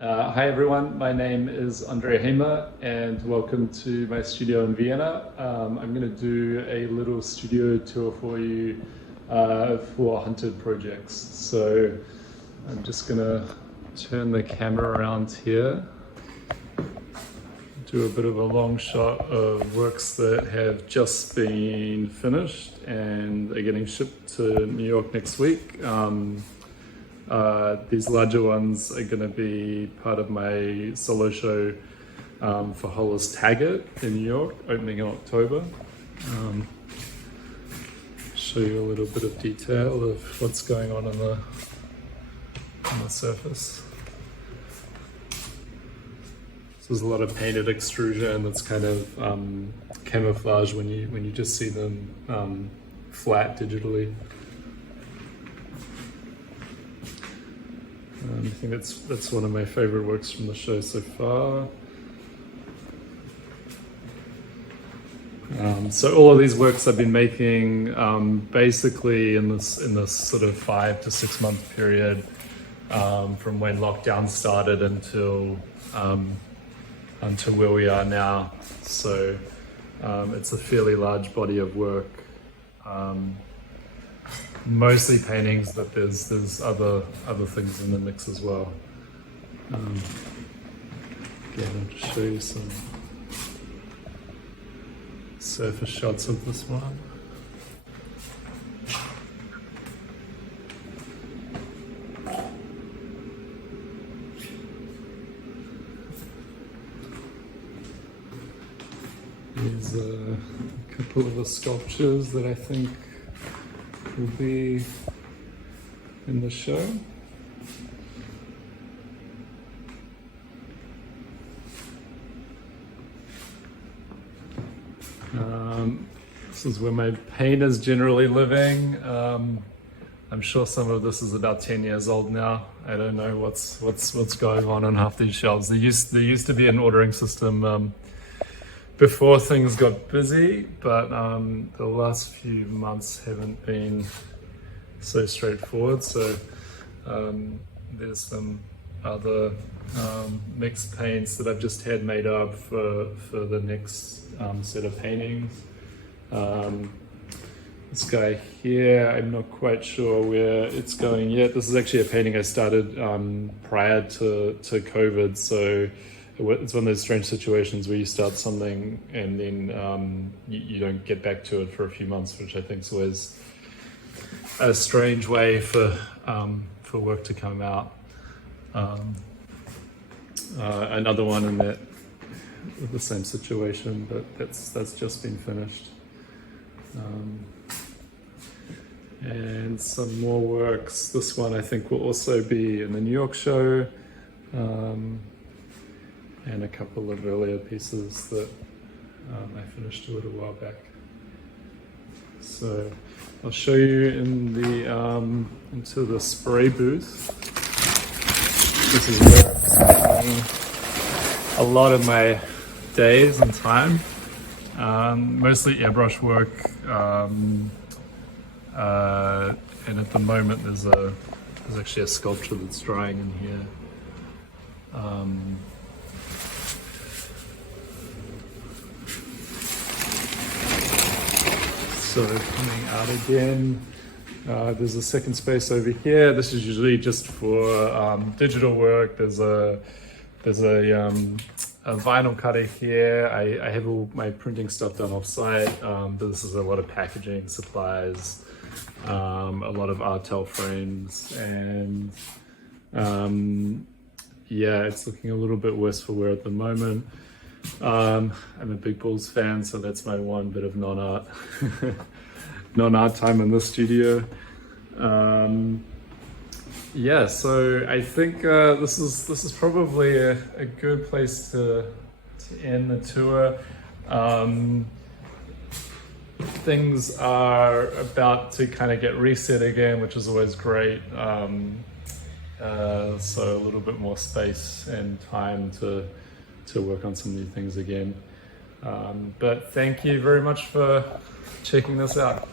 Hi everyone, my name is André Hemer and welcome to my studio in Vienna. I'm going to do a little studio tour for you for hunted projects. So I'm just going to turn the camera around here, do a bit of a long shot of works that have just been finished and are getting shipped to New York next week. These larger ones are going to be part of my solo show for Hollis Taggart in New York, opening in October. Show you a little bit of detail of what's going on the surface. So there's a lot of painted extrusion that's kind of camouflage when you just see them flat digitally. I think that's one of my favorite works from the show so far. So all of these works I've been making basically in this sort of 5 to 6 month period from when lockdown started until where we are now. So it's a fairly large body of work. Mostly paintings, but there's other things in the mix as well. Again, I'll just show you some surface shots of this one. Here's a couple of the sculptures that I think will be in the show. This is where my painter's generally living. I'm sure some of this is about 10 years old now. I don't know what's going on half these shelves. There used to be an ordering system before things got busy, but the last few months haven't been so straightforward. So there's some other mixed paints that I've just had made up for the next set of paintings. This guy here, I'm not quite sure where it's going yet. This is actually a painting I started prior to COVID, so it's one of those strange situations where you start something and then you don't get back to it for a few months, which I think is always a strange way for work to come out. Another one in that with the same situation, but that's just been finished. And some more works. This one I think will also be in the New York show. And a couple of earlier pieces that I finished a little while back. So I'll show you in the into the spray booth. This is where I'm spending a lot of my days and time. Mostly airbrush work, and at the moment there's actually a sculpture that's drying in here. So coming out again, there's a second space over here. This is usually just for digital work. There's a vinyl cutter here. I have all my printing stuff done off-site. This is a lot of packaging supplies, a lot of Artel frames, and yeah, it's looking a little bit worse for wear at the moment. I'm a big Bulls fan, so that's my one bit of non-art time in the studio. Yeah, so I think this is probably a good place to end the tour. Things are about to kind of get reset again, which is always great. So a little bit more space and time to work on some new things again. But thank you very much for checking this out.